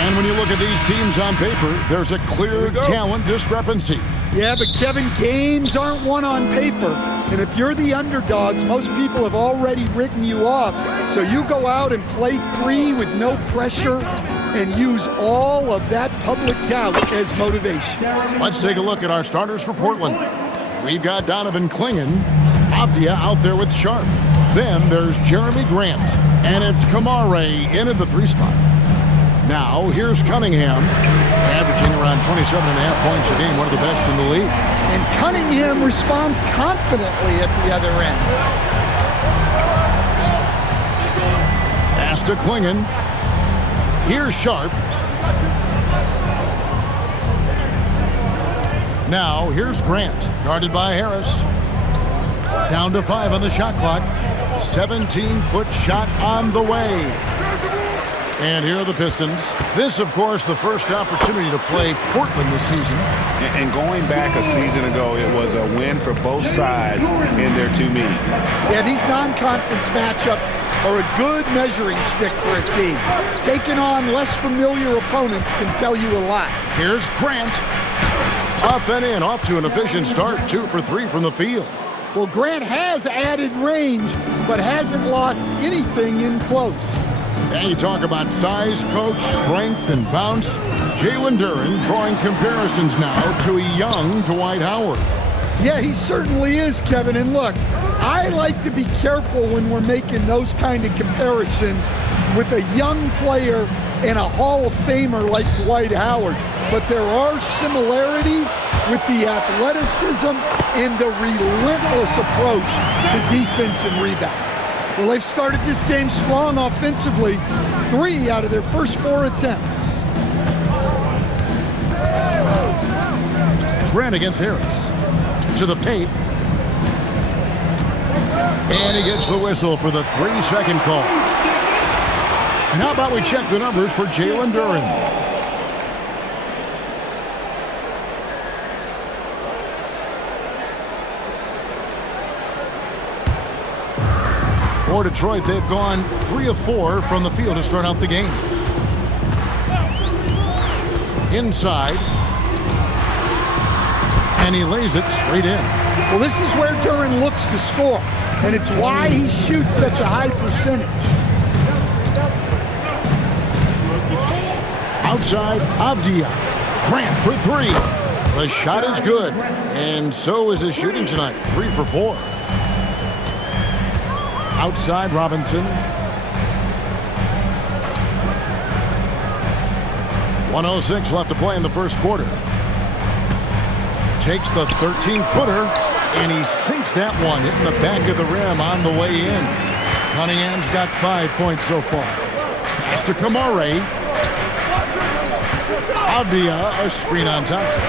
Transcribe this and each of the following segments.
And when you look at these teams on paper, there's a clear talent discrepancy. Yeah, but Kevin, games aren't won on paper. And if you're the underdogs, most people have already written you off. So you go out and play free with no pressure and use all of that public doubt as motivation. Let's take a look at our starters for Portland. We've got Donovan Clingan, Avdia out there with Sharp. Then there's Jeremy Grant, and it's Kamare in at the 3 spot. Now, here's Cunningham, averaging around 27.5 points a game, one of the best in the league. And Cunningham responds confidently at the other end. Pass to Clingan. Here's Sharp. Now, here's Grant, guarded by Harris. Down to 5 on the shot clock. 17-foot shot on the way. And here are the Pistons. This, of course, the first opportunity to play Portland this season. And going back a season ago, it was a win for both sides in their 2 meetings. Yeah, these non-conference matchups are a good measuring stick for a team. Taking on less familiar opponents can tell you a lot. Here's Grant. Up and in, off to an efficient start. 2 for 3 from the field. Well, Grant has added range, but hasn't lost anything in close. And you talk about size, coach, strength, and bounce. Jalen Duren drawing comparisons now to a young Dwight Howard. Yeah, he certainly is, Kevin. And look, I like to be careful when we're making those kind of comparisons with a young player and a Hall of Famer like Dwight Howard. But there are similarities with the athleticism and the relentless approach to defense and rebound. Well, they've started this game strong offensively, 3 out of their first 4 attempts. Grant against Harris. To the paint. And he gets the whistle for the 3-second call. And how about we check the numbers for Jalen Duren? For Detroit, they've gone 3 of 4 from the field to start out the game. Inside. And he lays it straight in. Well, this is where Duren looks to score, and it's why he shoots such a high percentage. Outside, Avdia. Grant for 3. The shot is good, and so is his shooting tonight. 3 for 4. Outside, Robinson. 1:06 left to play in the first quarter. Takes the 13-footer, and he sinks that one, hitting the back of the rim on the way in. Cunningham's got 5 points so far. Pass to Kamare. Avdia, a screen on Thompson.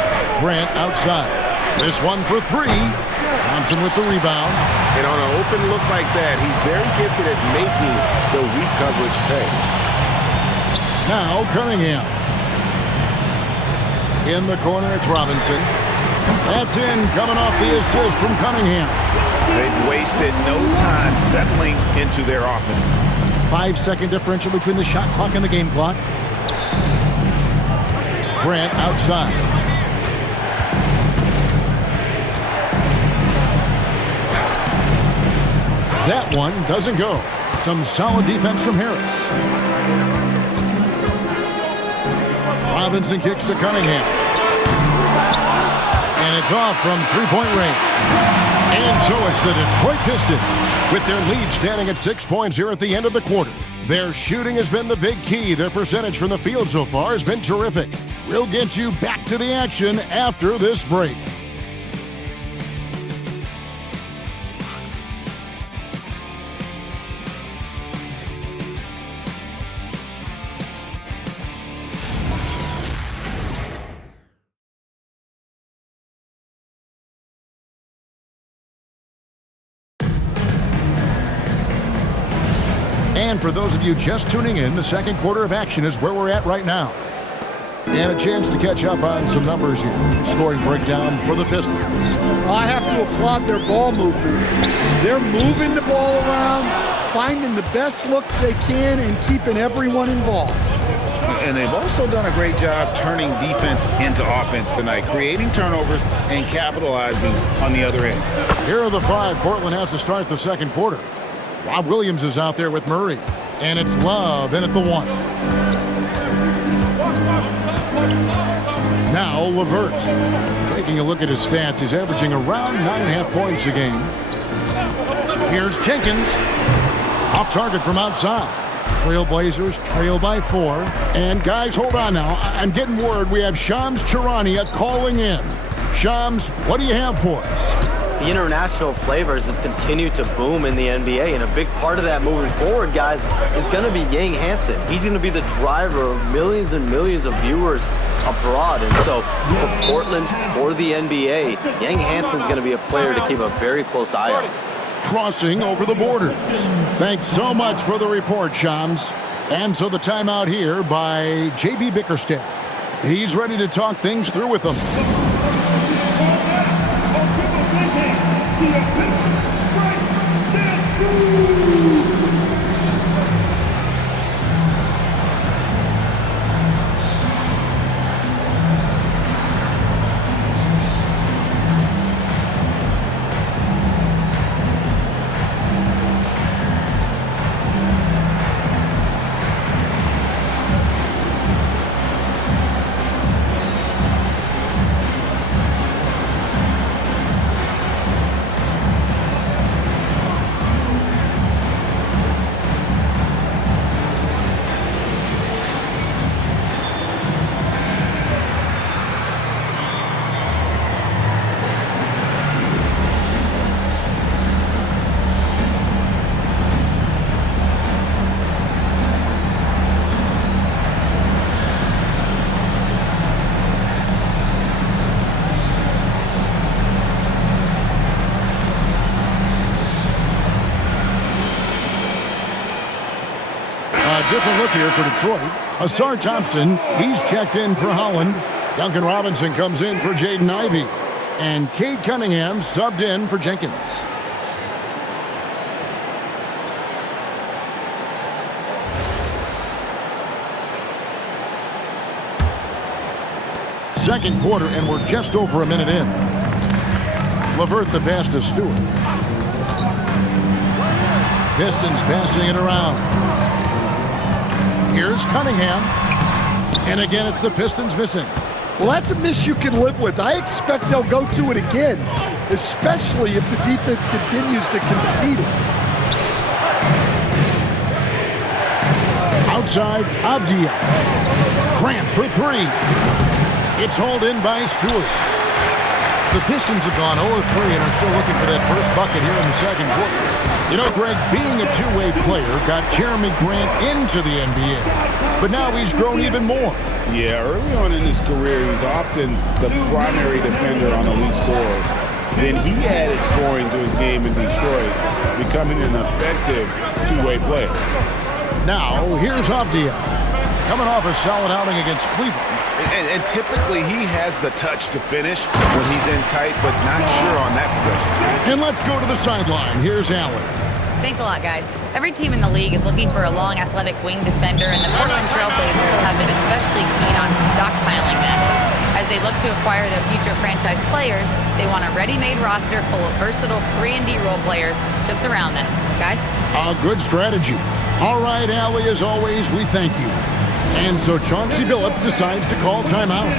Grant outside. This one for 3. Thompson with the rebound. And on an open look like that, he's very gifted at making the weak coverage pay. Now Cunningham. In the corner, it's Robinson. That's in, coming off the assist from Cunningham. They've wasted no time settling into their offense. 5-second differential between the shot clock and the game clock. Grant outside. That one doesn't go. Some solid defense from Harris. Robinson kicks to Cunningham. And it's off from three-point range. And so it's the Detroit Pistons with their lead standing at 6 points here at the end of the quarter. Their shooting has been the big key. Their percentage from the field so far has been terrific. We'll get you back to the action after this break. And for those of you just tuning in, the second quarter of action is where we're at right now. And a chance to catch up on some numbers here. Scoring breakdown for the Pistons. I have to applaud their ball movement. They're moving the ball around, finding the best looks they can, and keeping everyone involved. And they've also done a great job turning defense into offense tonight, creating turnovers and capitalizing on the other end. Here are the 5 Portland has to start the second quarter. Rob Williams is out there with Murray. And it's Love in at the 1. Now LeVert. Taking a look at his stats, he's averaging around 9.5 points a game. Here's Jenkins. Off target from outside. Trailblazers trail by 4. And guys, hold on now. I'm getting word we have Shams Charania calling in. Shams, what do you have for us? The international flavors has continued to boom in the NBA, and a big part of that moving forward, guys, is going to be Yang Hansen. He's going to be the driver of millions and millions of viewers abroad. And so for Portland, for the NBA, Yang Hansen's going to be a player to keep a very close eye on. Crossing over the borders. Thanks so much for the report, Shams. And so the timeout here by J.B. Bickerstaff. He's ready to talk things through with them. Different look here for Detroit. Asar Thompson, he's checked in for Holland. Duncan Robinson comes in for Jaden Ivey. And Cade Cunningham subbed in for Jenkins. Second quarter, and we're just over a minute in. LeVert the pass to Stewart. Pistons passing it around. Here's Cunningham. And again, it's the Pistons missing. Well, that's a miss you can live with. I expect they'll go to it again, especially if the defense continues to concede it. Outside, Avdia. Grant for 3. It's hauled in by Stewart. The Pistons have gone 0-3 and are still looking for that first bucket here in the second quarter. You know, Greg, being a two-way player got Jeremy Grant into the NBA, but now he's grown even more. Yeah, early on in his career, he's often the primary defender on elite scorers. Then he added scoring to his game in Detroit, becoming an effective two-way player. Now, here's Avdia, coming off a solid outing against Cleveland. And typically he has the touch to finish when he's in tight, but not sure on that possession. And let's go to the sideline. Here's Allen. Thanks a lot, guys. Every team in the league is looking for a long, athletic wing defender, and the Portland Trailblazers have been especially keen on stockpiling them. As they look to acquire their future franchise players, they want a ready-made roster full of versatile 3-and-D role players to surround them. Guys? A good strategy. All right, Allie, as always, we thank you. And so Chauncey Billups decides to call timeout.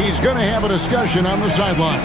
He's going to have a discussion on the sideline.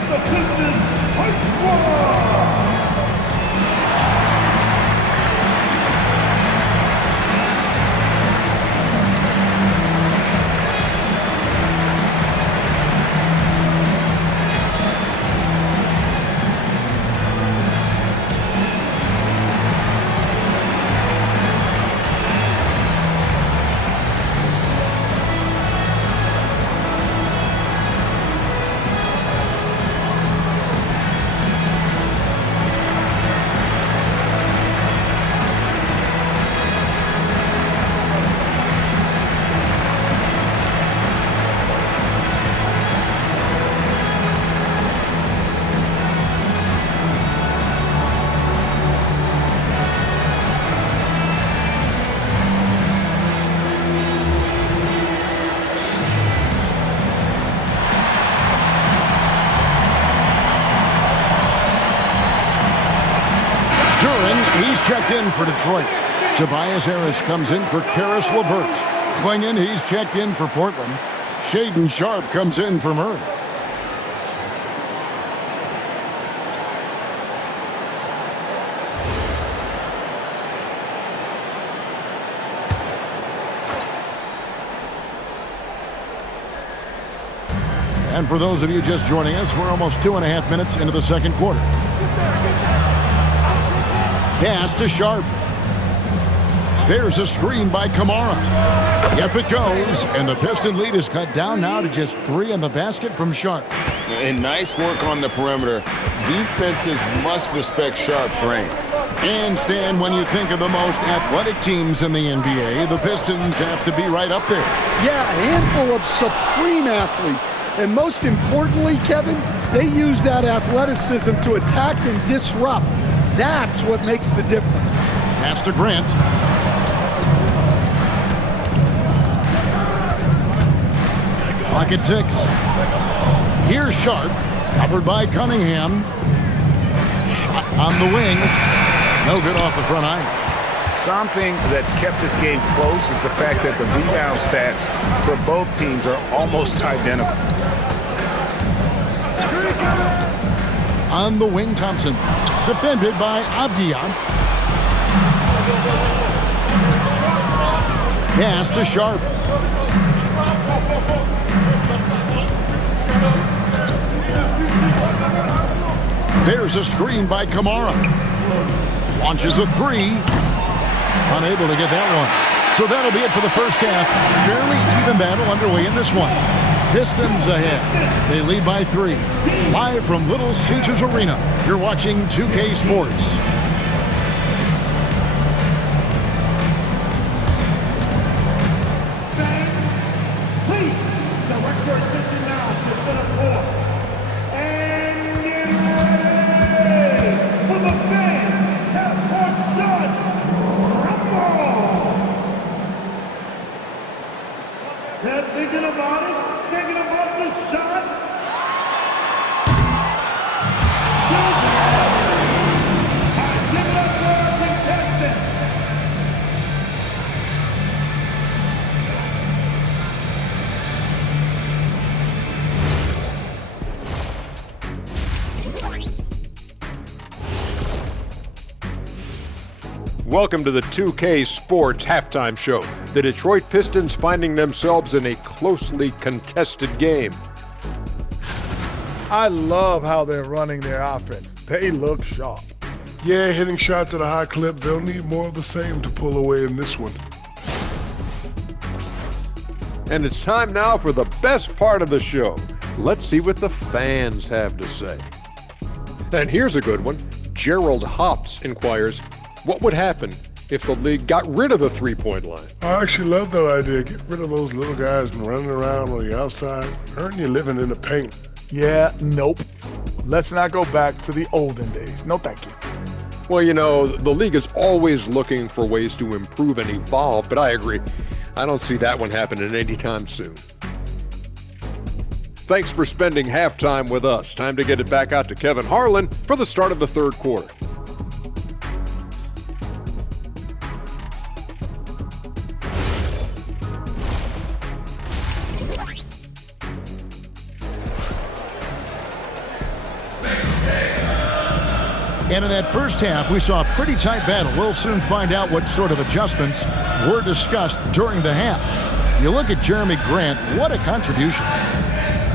back in for Detroit. Tobias Harris comes in for Karis LeVert. Klingon, he's checked in for Portland. Shaden Sharp comes in for Murray. And for those of you just joining us, we're almost 2.5 minutes into the second quarter. Pass to Sharp. There's a screen by Kamara. Yep, it goes. And the Piston lead is cut down now to just 3 in the basket from Sharp. And nice work on the perimeter. Defenses must respect Sharp's range. And Stan, when you think of the most athletic teams in the NBA, the Pistons have to be right up there. Yeah, a handful of supreme athletes. And most importantly, Kevin, they use that athleticism to attack and disrupt. That's what makes the difference. Pass to Grant. Clock at 6. Here's Sharp, covered by Cunningham. Shot on the wing. No good off the front iron. Something that's kept this game close is the fact that the rebound stats for both teams are almost identical. On the wing, Thompson. Defended by Avdia. Pass to Sharp. There's a screen by Kamara. Launches a 3. Unable to get that one. So that'll be it for the first half. Fairly even battle underway in this one. Pistons ahead. They lead by 3. Live from Little Caesars Arena, you're watching 2K Sports. Please, director attention now to set up court. And get ready for the fan half-court shot. Rumble! They're thinking about it. Thinking about the shot. And give it up for our contestants. Welcome to the 2K Sports Halftime Show. The Detroit Pistons finding themselves in a closely contested game. I love how they're running their offense. They look sharp. Yeah, hitting shots at a high clip. They'll need more of the same to pull away in this one. And it's time now for the best part of the show. Let's see what the fans have to say. And here's a good one. Gerald Hops inquires, what would happen if the league got rid of the three-point line? I actually love that idea. Get rid of those little guys running around on the outside, earn your living in the paint. Yeah, nope. Let's not go back to the olden days. No, thank you. Well, you know, the league is always looking for ways to improve and evolve, but I agree. I don't see that one happening anytime soon. Thanks for spending halftime with us. Time to get it back out to Kevin Harlan for the start of the third quarter. And in that first half, we saw a pretty tight battle. We'll soon find out what sort of adjustments were discussed during the half. You look at Jeremy Grant, what a contribution.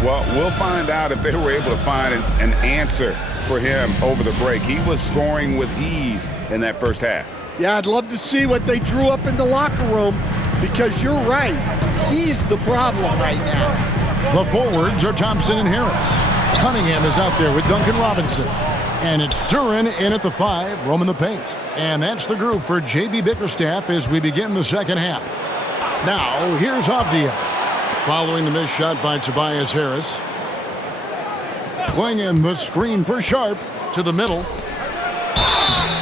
Well, we'll find out if they were able to find an answer for him over the break. He was scoring with ease in that first half. Yeah, I'd love to see what they drew up in the locker room because you're right. He's the problem right now. The forwards are Thompson and Harris. Cunningham is out there with Duncan Robinson. And it's Duran in at the 5, roaming the paint. And that's the group for J.B. Bickerstaff as we begin the second half. Now, here's Avdia. Following the missed shot by Tobias Harris. Klingon the screen for Sharp to the middle.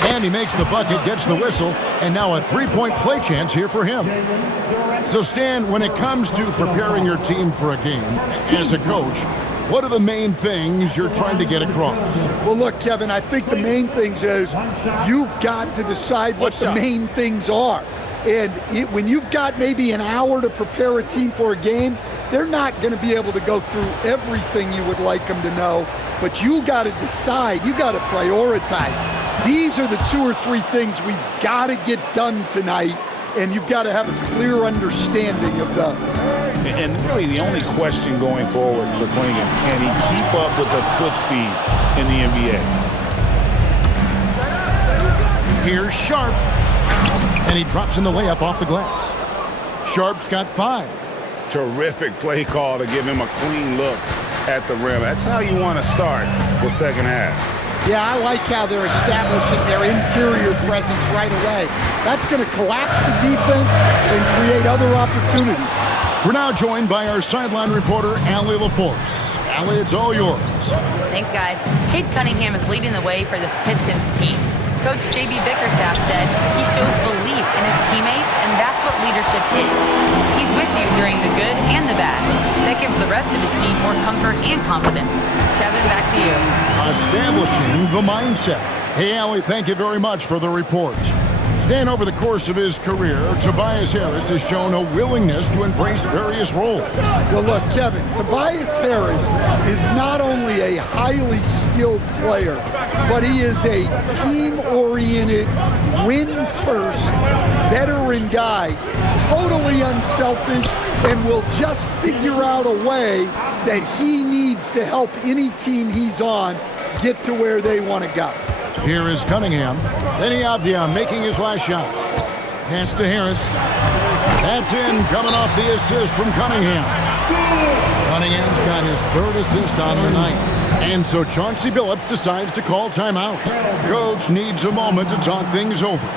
And he makes the bucket, gets the whistle, and now a three-point play chance here for him. So, Stan, when it comes to preparing your team for a game, as a coach, What are the main things you're trying to get across? Well, look, Kevin, I think the main things is you've got to decide what the main things are. And when you've got maybe an hour to prepare a team for a game, they're not going to be able to go through everything you would like them to know. But you got to decide. You got to prioritize. These are the 2 or 3 things we've got to get done tonight, and you've got to have a clear understanding of those. And really the only question going forward for Clingan, can he keep up with the foot speed in the NBA? Here's Sharp, and he drops in the layup off the glass. Sharp's got 5. Terrific play call to give him a clean look at the rim. That's how you want to start the second half. Yeah, I like how they're establishing their interior presence right away. That's going to collapse the defense and create other opportunities. We're now joined by our sideline reporter, Allie LaForce. Allie, it's all yours. Thanks, guys. Cade Cunningham is leading the way for this Pistons team. Coach J.B. Bickerstaff said he shows belief in his teammates, and that's what leadership is. He's with you during the good and the bad. That gives the rest of his team more comfort and confidence. Kevin, back to you. Establishing the mindset. Hey, Allie, thank you very much for the report. And over the course of his career, Tobias Harris has shown a willingness to embrace various roles. Well, look, Kevin, Tobias Harris is not only a highly skilled player, but he is a team-oriented, win-first, veteran guy, totally unselfish, and will just figure out a way that he needs to help any team he's on get to where they want to go. Here is Cunningham. Then Avdia making his last shot. Pass to Harris. That's in, coming off the assist from Cunningham. Cunningham's got his 3rd assist on the night. And so Chauncey Billups decides to call timeout. Coach needs a moment to talk things over.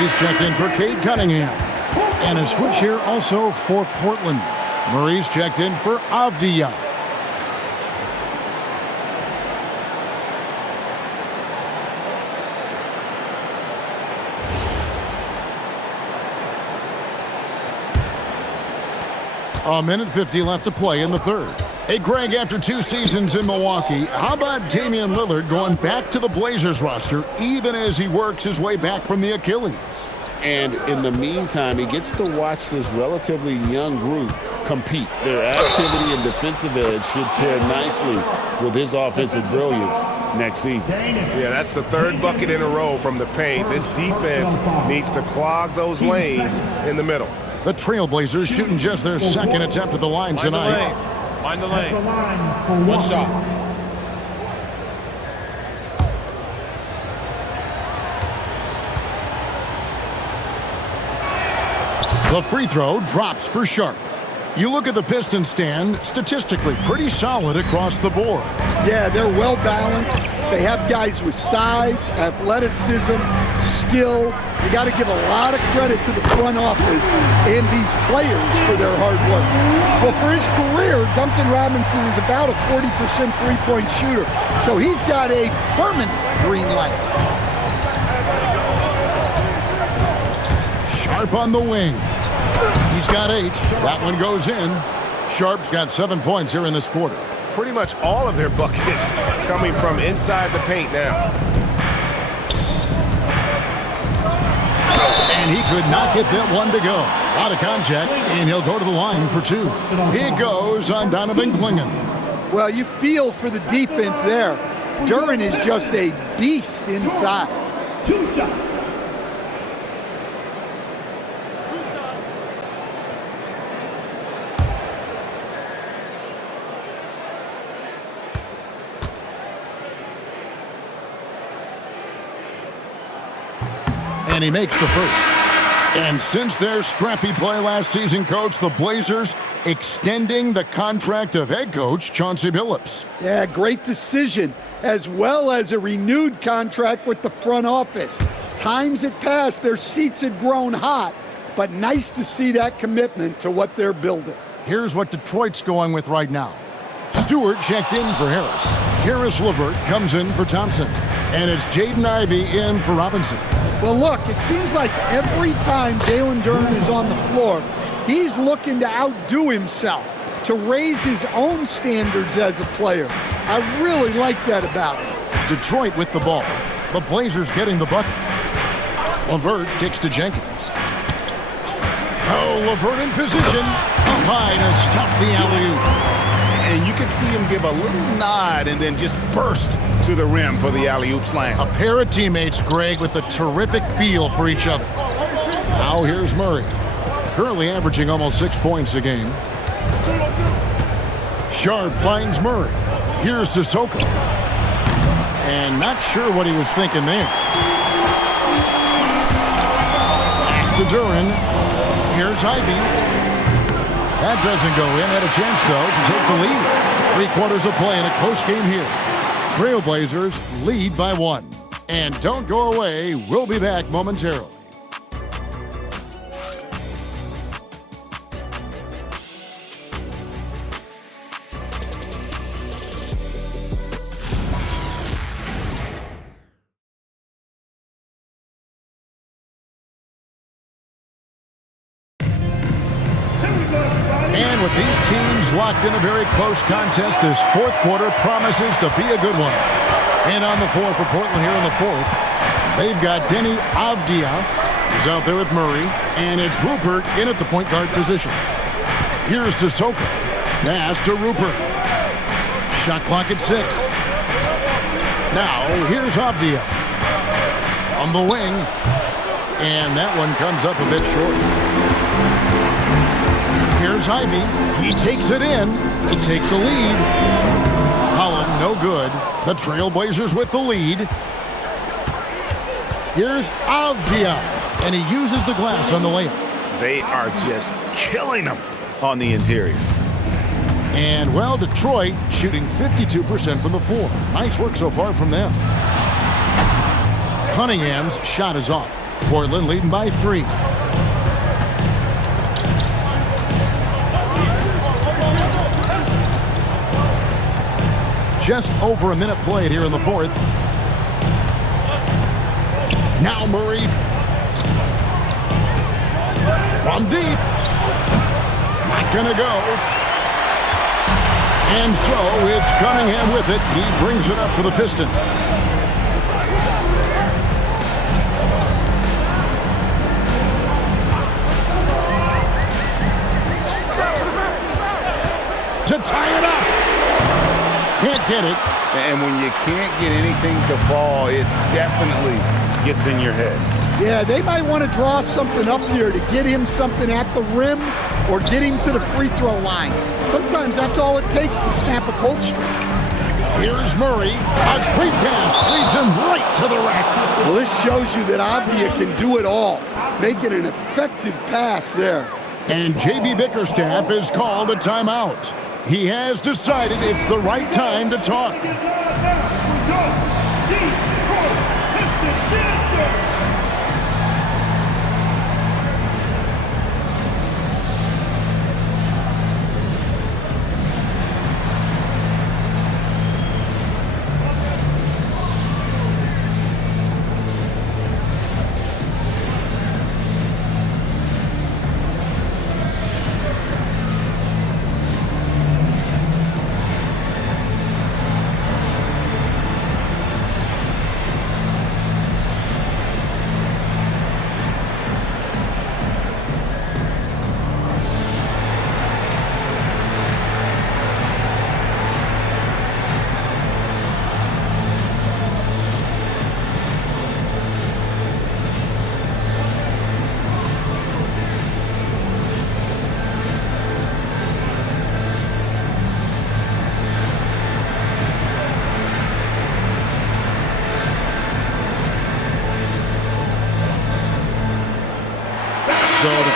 He's checked in for Cade Cunningham. And a switch here also for Portland. Murray's checked in for Avdia. A minute 50 left to play in the 3rd. Hey, Greg, after 2 seasons in Milwaukee, how about Damian Lillard going back to the Blazers roster even as he works his way back from the Achilles? And in the meantime, he gets to watch this relatively young group compete. Their activity and defensive edge should pair nicely with his offensive brilliance next season. Yeah, that's the 3rd bucket in a row from the paint. This defense needs to clog those lanes in the middle. The Trailblazers shooting just their 2nd attempt at the line tonight. Find the lane. One shot. The free throw drops for Sharp. You look at the Pistons stand, statistically pretty solid across the board. Yeah, they're well balanced. They have guys with size, athleticism, skill. You got to give a lot of credit to the front office and these players for their hard work. Well, for his career, Duncan Robinson is about a 40% three-point shooter, so he's got a permanent green light. Sharp on the wing. He's got 8. That one goes in. Sharp's got 7 points here in this quarter. pretty much all of their buckets coming from inside the paint now. And he could not get that one to go. Out of contact, and he'll go to the line for two. It goes on Donovan Clingan. Well, you feel for the defense there. Duren is just a beast inside. 2 shots. And he makes the first. And since their scrappy play last season, Coach, the Blazers extending the contract of head coach Chauncey Billups. Yeah, great decision, as well as a renewed contract with the front office. Times had passed, their seats had grown hot, but nice to see that commitment to what they're building. Here's what Detroit's going with right now. Stewart checked in for Harris. Harris LeVert comes in for Thompson. And it's Jaden Ivey in for Robinson. Well, look, it seems like every time Jalen Duren is on the floor, he's looking to outdo himself, to raise his own standards as a player. I really like that about him. Detroit with the ball. The Blazers getting the bucket. LeVert kicks to Jenkins. Oh, LeVert in position. Up high to stuff the alley-oop. And you can see him give a little nod and then just burst to the rim for the alley-oop slam. A pair of teammates, Greg, with a terrific feel for each other. Now here's Murray. Currently averaging almost 6 points a game. Sharp finds Murray. Here's Sissoko. And not sure what he was thinking there. Pass to Duren. Here's Ivey. That doesn't go in. Had a chance, though, to take the lead. 3 quarters of play in a close game here. Trailblazers lead by 1. And don't go away. We'll be back momentarily. And with these teams locked in a very close contest, this fourth quarter promises to be a good one. And on the floor for Portland here in the fourth, they've got Denny Avdia, who's out there with Murray, and it's Rupert in at the point guard position. Here's Sissoko. Pass to Rupert. Shot clock at 6. Now here's Avdia from the wing, and that one comes up a bit short. Here's Ivey. He takes it in to take the lead. Holland, no good. The Trailblazers with the lead. Here's Avdia, and he uses the glass on the layup. They are just killing them on the interior. And, well, Detroit shooting 52% from the floor. Nice work so far from them. Cunningham's shot is off. Portland leading by 3. Just over a minute played here in the fourth. Now Murray. From deep. Not gonna go. And so it's Cunningham with it. He brings it up for the Pistons. To tie it up. Can't get it. And when you can't get anything to fall, it definitely gets in your head. Yeah, they might want to draw something up here to get him something at the rim or get him to the free throw line. Sometimes that's all it takes to snap a cold streak. Here's Murray. A quick pass leads him right to the rack. Well, this shows you that Avdia can do it all, making an effective pass there. And J.B. Bickerstaff is called a timeout. He has decided it's the right time to talk.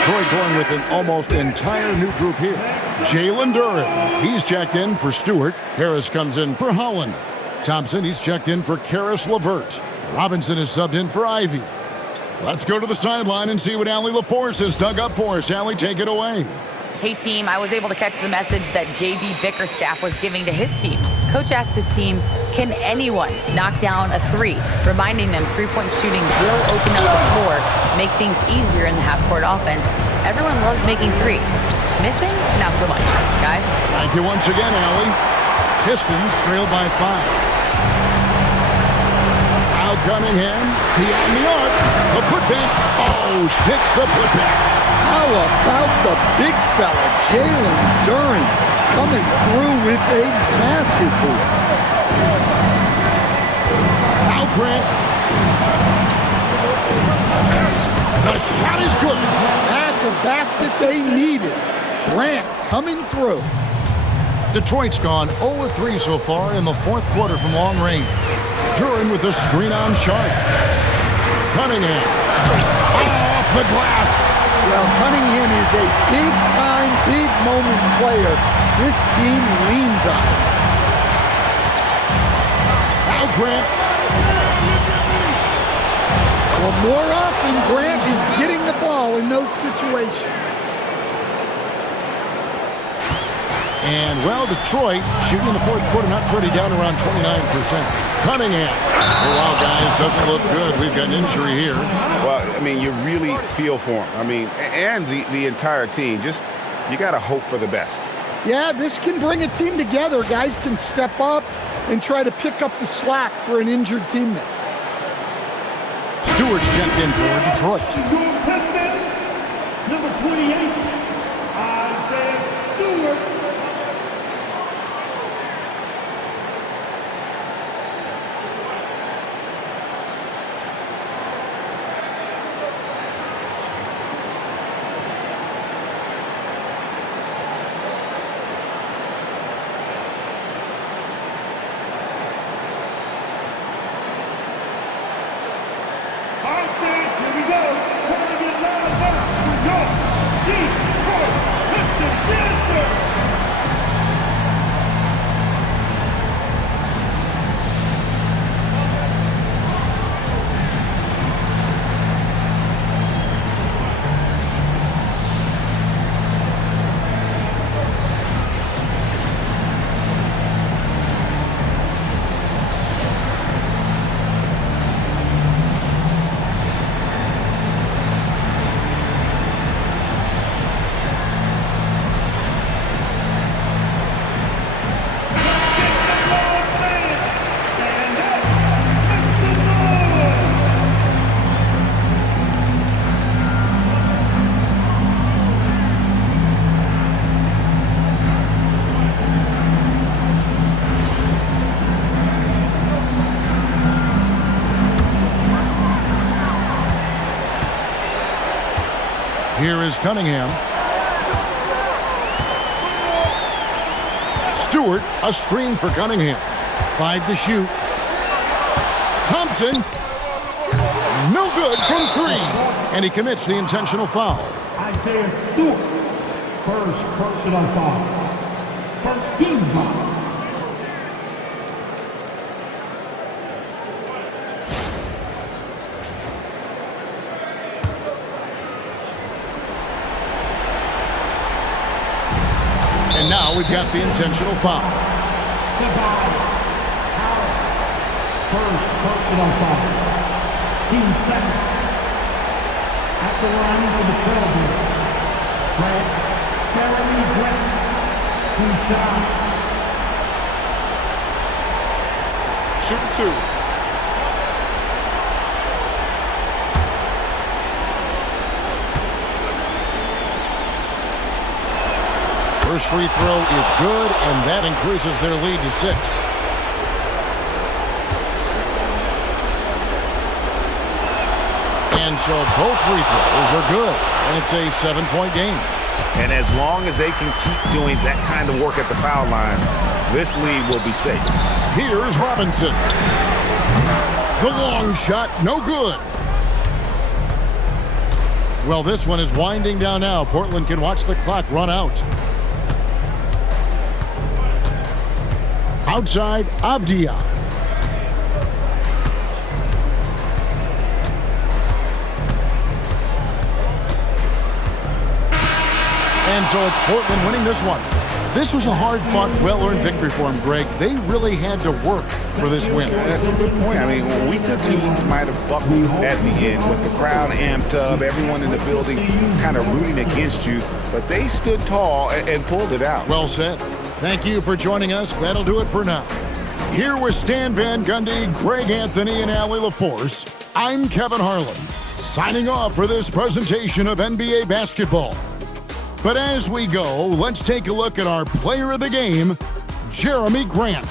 Detroit going with an almost entire new group here. Jalen Duren, he's checked in for Stewart. Harris comes in for Holland. Thompson, he's checked in for Karis LeVert. Robinson is subbed in for Ivy. Let's go to the sideline and see what Allie LaForce has dug up for us. Allie, take it away. Hey team, I was able to catch the message that JB Bickerstaff was giving to his team. Coach asked his team, can anyone knock down a three? Reminding them three-point shooting will open up the floor, make things easier in the half-court offense. Everyone loves making threes. Missing? Not so much. Guys? Thank you once again, Allie. Pistons trail by 5. Al Cunningham, behind the arc. The putback. Oh, sticks the putback. How about the big fella, Jalen Duren, coming through with a massive hoop. Al Grant. The shot is good. That's a basket they needed. Grant coming through. Detroit's gone 0-3 so far in the fourth quarter from long range. Duren with the screen on Sharp. Cunningham. Off the glass. Well, Cunningham is a big-time, big-moment player. This team leans on him. Al Grant. Well, more often, Grant is getting the ball in those situations. And, well, Detroit shooting in the fourth quarter, not pretty, down around 29%. Cunningham. Oh, wow, guys, doesn't look good. We've got an injury here. Well, I mean, you really feel for him. I mean, and the entire team. Just, you got to hope for the best. Yeah, this can bring a team together. Guys can step up and try to pick up the slack for an injured teammate. Stewart's checked in for Detroit. Pistons, number 28, Isaiah Stewart. Here is Cunningham. Stewart, a screen for Cunningham. 5 to shoot. Thompson, no good from 3. And he commits the intentional foul. Isaiah Stewart, first personal foul. First team foul. And now we've got the intentional foul. First personal foul. Team 7. At the line for the Trailblazers. Jeremy Grant. 2 shots. Shooting 2. First free throw is good, and that increases their lead to 6. And so both free throws are good, and it's a 7-point game. And as long as they can keep doing that kind of work at the foul line, this lead will be safe. Here's Robinson. The long shot, no good. Well, this one is winding down now. Portland can watch the clock run out. Outside, Avdia. And so it's Portland winning this one. This was a hard-fought, well-earned victory for them, Greg. They really had to work for this win. That's a good point. I mean, weaker teams might have buckled at the end with the crowd amped up, everyone in the building kind of rooting against you, but they stood tall and pulled it out. Well said. Thank you for joining us. That'll do it for now. Here with Stan Van Gundy, Greg Anthony, and Allie LaForce, I'm Kevin Harlan, signing off for this presentation of NBA basketball. But as we go, let's take a look at our player of the game, Jeremy Grant.